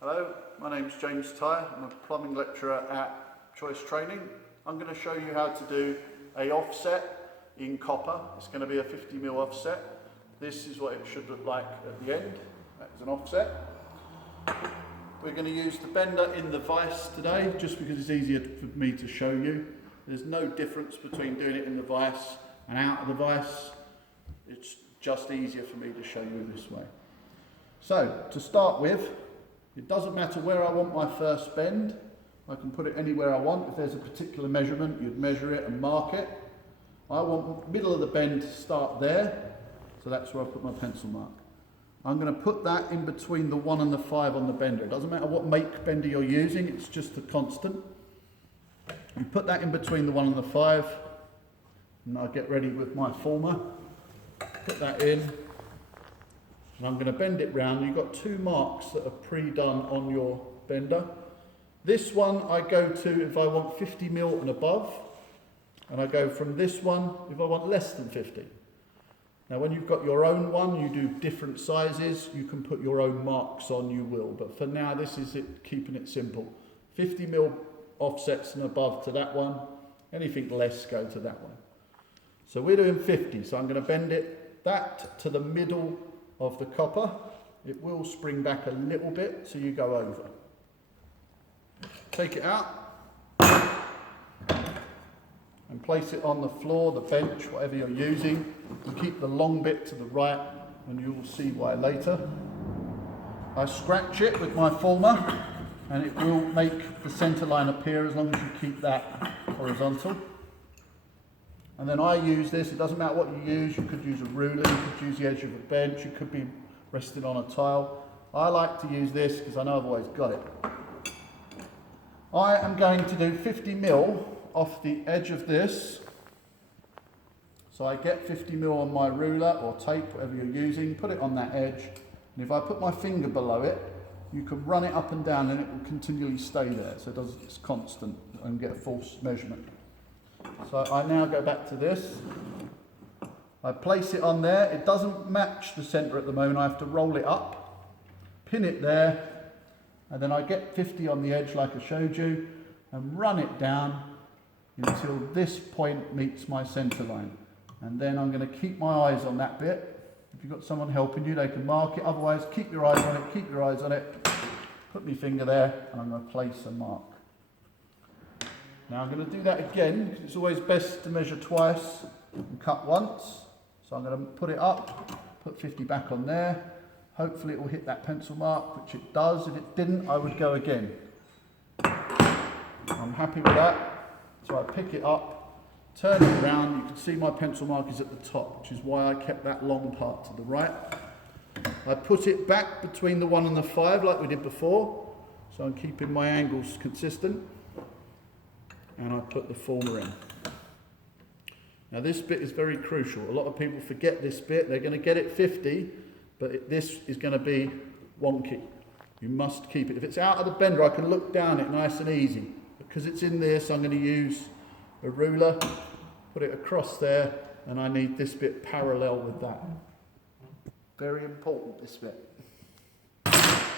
Hello, my name's James Tyre. I'm a plumbing lecturer at Choice Training. I'm going to show you how to do a offset in copper. It's going to be a 50mm offset. This is what it should look like at the end. That's an offset. We're going to use the bender in the vise today just because it's easier for me to show you. There's no difference between doing it in the vise and out of the vise. It's just easier for me to show you this way. So to start with, it doesn't matter where I want my first bend. I can put it anywhere I want. If there's a particular measurement, you'd measure it and mark it. I want the middle of the bend to start there, so that's where I put my pencil mark. I'm going to put that in between the 1 and the 5 on the bender. It doesn't matter what make bender you're using, it's just a constant. You put that in between the 1 and the 5, and I'll get ready with my former. Put that in. And I'm going to bend it round. You've got 2 marks that are pre-done on your bender. This one I go to if I want 50mm and above, and I go from this one if I want less than 50. Now when you've got your own one, you do different sizes, you can put your own marks on, you will, but for now this is it, keeping it simple. 50mm offsets and above to that one, anything less go to that one. So we're doing 50, so I'm going to bend that to the middle of the copper. It will spring back a little bit, so you go over. Take it out and place it on the floor, the bench, whatever you're using. You keep the long bit to the right, and you will see why later. I scratch it with my former, and it will make the centre line appear as long as you keep that horizontal. And then I use this, it doesn't matter what you use, you could use a ruler, you could use the edge of a bench, you could be resting on a tile. I like to use this because I know I've always got it. I am going to do 50mm off the edge of this. So I get 50mm on my ruler or tape, whatever you're using, put it on that edge, and if I put my finger below it, you can run it up and down and it will continually stay there, so it's constant and get a false measurement. So I now go back to this. I place it on there. It doesn't match the centre at the moment. I have to roll it up, pin it there, and then I get 50 on the edge like I showed you and run it down until this point meets my centre line. And then I'm going to keep my eyes on that bit. If you've got someone helping you, they can mark it. Otherwise, keep your eyes on it, keep your eyes on it. Put my finger there and I'm going to place a mark. Now I'm going to do that again because it's always best to measure twice and cut once. So I'm going to put it up, put 50 back on there. Hopefully it will hit that pencil mark, which it does. If it didn't, I would go again. I'm happy with that. So I pick it up, turn it around. You can see my pencil mark is at the top, which is why I kept that long part to the right. I put it back between the 1 and the 5 like we did before. So I'm keeping my angles consistent. And I put the former in. Now this bit is very crucial. A lot of people forget this bit. They're going to get it 50, but this is going to be wonky. You must keep it. If it's out of the bender, I can look down it nice and easy. Because it's in this, I'm going to use a ruler, put it across there, and I need this bit parallel with that. Very important, this bit.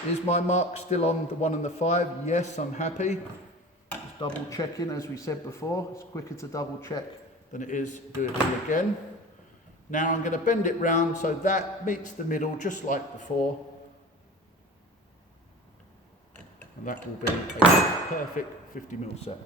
Is my mark still on the 1 and the 5? Yes, I'm happy. Just double checking, as we said before. It's quicker to double check than it is do it all again. Now I'm going to bend it round so that meets the middle just like before. And that will be a perfect 50mm set.